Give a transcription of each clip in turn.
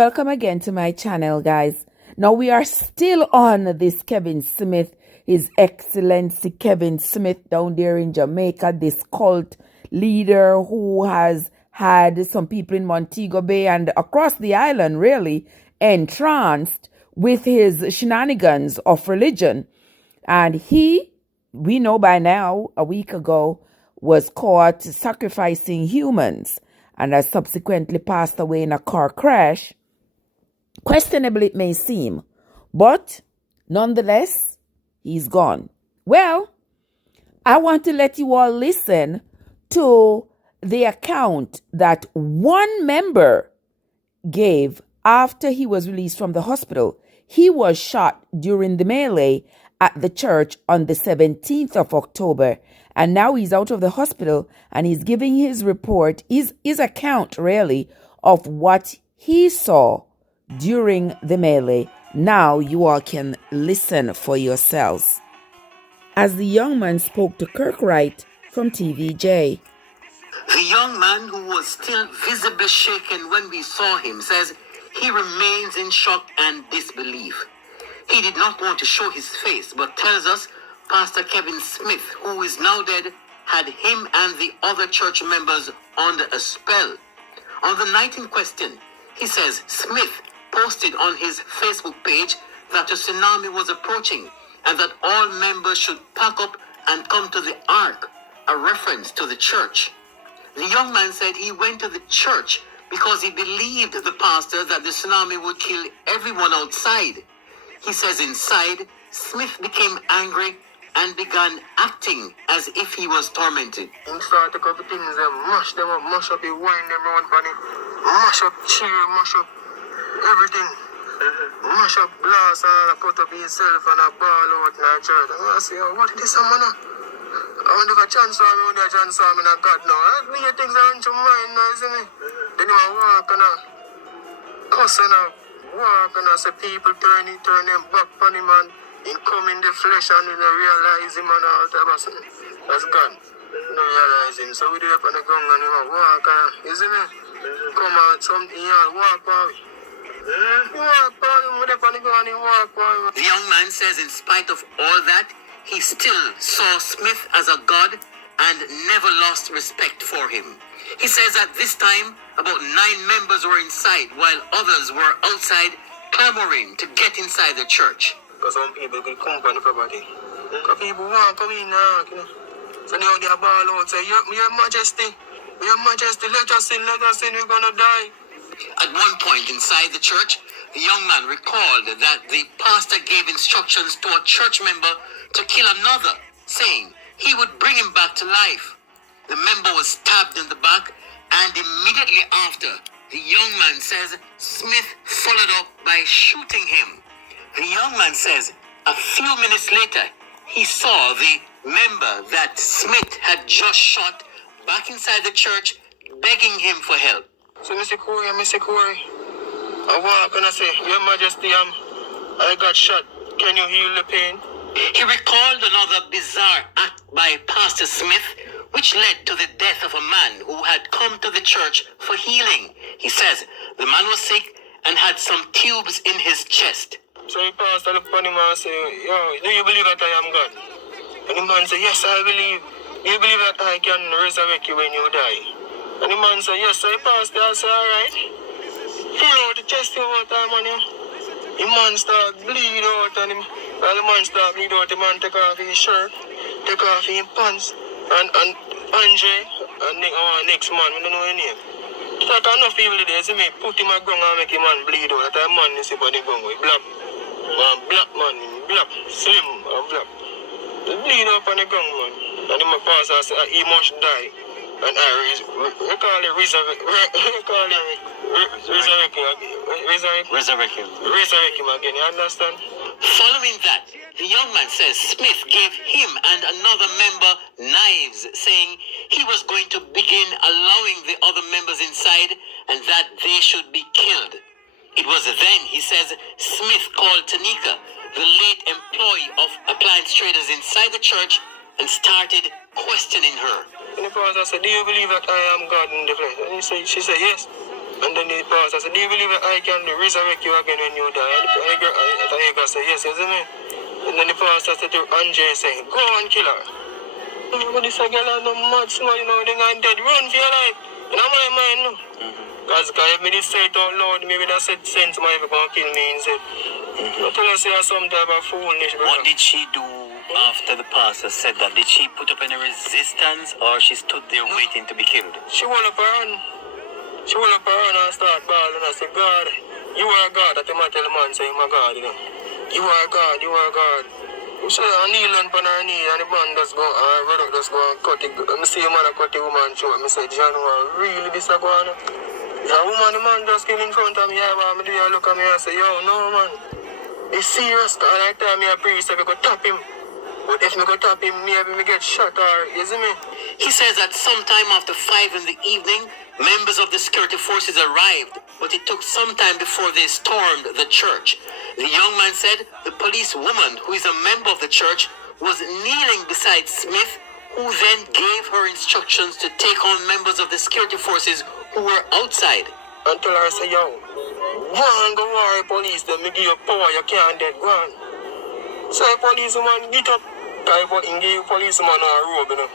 Welcome again to my channel, guys. Now we are still on this Kevin Smith, His Excellency Kevin Smith down there in Jamaica, this cult leader who has had some people in Montego Bay and across the island really entranced with his shenanigans of religion. And we know by now, a week ago, was caught sacrificing humans and has subsequently passed away in a car crash. Questionable it may seem, but nonetheless, he's gone. Well, I want to let you all listen to the account that one member gave after he was released from the hospital. He was shot during the melee at the church on the 17th of October, and now he's out of the hospital and he's giving his report, his account really, of what he saw during the melee. Now you all can listen for yourselves. As the young man spoke to Kirkwright from TVJ. The young man, who was still visibly shaken when we saw him, says he remains in shock and disbelief. He did not want to show his face, but tells us Pastor Kevin Smith, who is now dead, had him and the other church members under a spell. On the night in question, he says Smith posted on his Facebook page that a tsunami was approaching and that all members should pack up and come to the ark, a reference to the church. The young man said he went to the church because he believed the pastor that the tsunami would kill everyone outside. He says inside, Smith became angry and began acting as if he was tormented. He started a couple things, mash them up, mash up, he wind them around for it, mash up chair, mash up everything. Mash up glass and cut up himself and a ball out in a church. And I say, oh, what is this, man? I want to get a chance for me when they chance for me, and God now. I me things are into mine now, see me? Then you walk and cuss and walk and say people turn them back on him and he come in the flesh and you don't realize him and all type of something. That's God. You don't realize him. So we do it on the ground and you walk and, you see me? Come out something, you walk away. The young man says in spite of all that, he still saw Smith as a god and never lost respect for him. He says at this time, about 9 members were inside while others were outside clamoring to get inside the church. Because some people could come from the property. Because people want to come in now, you know. So now they are ball out, say, Your Majesty, let us in, we're going to die. At one point inside the church, the young man recalled that the pastor gave instructions to a church member to kill another, saying he would bring him back to life. The member was stabbed in the back, and immediately after, the young man says Smith followed up by shooting him. The young man says a few minutes later, he saw the member that Smith had just shot back inside the church, begging him for help. So Mr. Corey, I walk and I say, Your Majesty, I got shot. Can you heal the pain? He recalled another bizarre act by Pastor Smith, which led to the death of a man who had come to the church for healing. He says the man was sick and had some tubes in his chest. So the pastor looked upon him and said, Yo, do you believe that I am God? And the man said, Yes, I believe. Do you believe that I can resurrect you when you die? And the man said, Yes, sir, pastor. I said, all right. Pull out the chest one time on him. The man start bleed out on him. While the man start bleed out, the man take off his shirt, take off his pants, and Andre, and next man, we don't know his name. That enough people there, see me, put him a gun and make him man bleed out. That man is about the gun, black. Black man, black, slim and black. They bleed up on the gun, man. And the pastor said, he must die. And we call it resurrect him again, you understand? Following that, the young man says Smith gave him and another member knives, saying he was going to begin allowing the other members inside and that they should be killed. It was then, he says, Smith called Tanika, the late employee of appliance traders inside the church, and started questioning her. And the pastor said, Do you believe that I am God in the flesh? And she said, Yes. And then the pastor said, do you believe that I can resurrect you again when you die? And the guy said, yes, you see me? And then the pastor said to Andre, saying, go and kill her. But this girl is no mad smart, you know, they are dead. Run for your life. In my mind, no. Because if me say it out loud, maybe that said sense might be going to kill me instead. I tell her say some type of foolish. What did she do after the pastor said that? Did she put up any resistance or she stood there waiting to be killed? She went up her hand. She went up her hand and started bawling. I said, God, you are God. That the man tell the man, say, my God, you know. You are God, you are God. So I kneel on her knee and the man just go, brother just go and cut it. I see a man cut the woman throat. I say, John, really this a go on? The woman, the man just came in front of me. I do you look at me and say, yo, no man. It's serious. And I tell me a priest if I go tap him. But if I go tap him, maybe me get shot or, you see me? He says that sometime after 5 in the evening, members of the security forces arrived, but it took some time before they stormed the church. The young man said the police woman, who is a member of the church, was kneeling beside Smith, who then gave her instructions to take on members of the security forces who were outside. Until I say, yo, go on, go worry police, then me give you power, you can't dead, go on. So the policeman get up, I give policeman a robe, you know.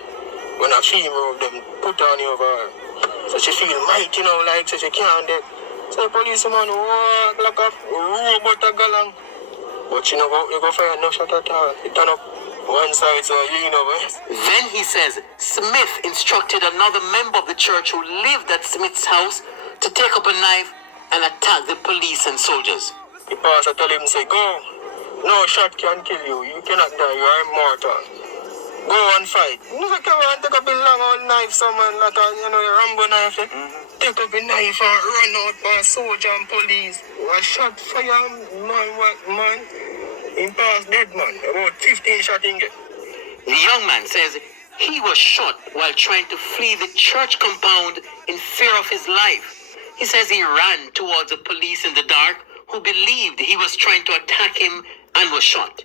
When a female robe, them put on you over her. So she feel mighty, you know, like so she can't dead. So the policeman walk like a robot a galang. But you know, you go fire no shot at all. He turn up one side, so you know, Then he says Smith instructed another member of the church who lived at Smith's house to take up a knife and attack the police and soldiers. The pastor tell him, say, go. No shot can kill you. You cannot die. You are immortal. Go and fight. You never come and take up a long old knife, someone like a, you know, a Rambo knife. Take up a knife and run out by soldier and police. One shot fire, man. He passed dead, man. About 15 shots in get. The young man says he was shot while trying to flee the church compound in fear of his life. He says he ran towards the police in the dark who believed he was trying to attack him and was shot.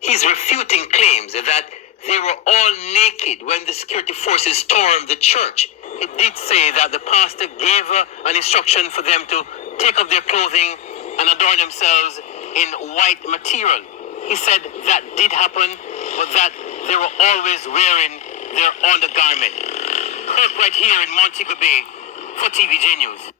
He's refuting claims that they were all naked when the security forces stormed the church. He did say that the pastor gave an instruction for them to take off their clothing and adorn themselves in white material. He said that did happen, but that they were always wearing their undergarment. Kirk right here in Montego Bay for TVJ News.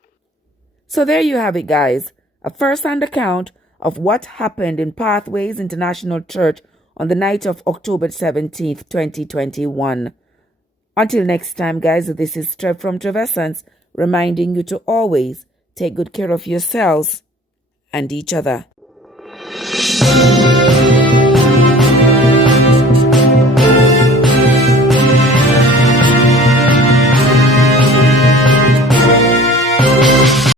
So there you have it, guys. A first-hand account of what happened in Pathways International Church on the night of October 17th, 2021. Until next time, guys, this is Trev from Trevessence, reminding you to always take good care of yourselves and each other.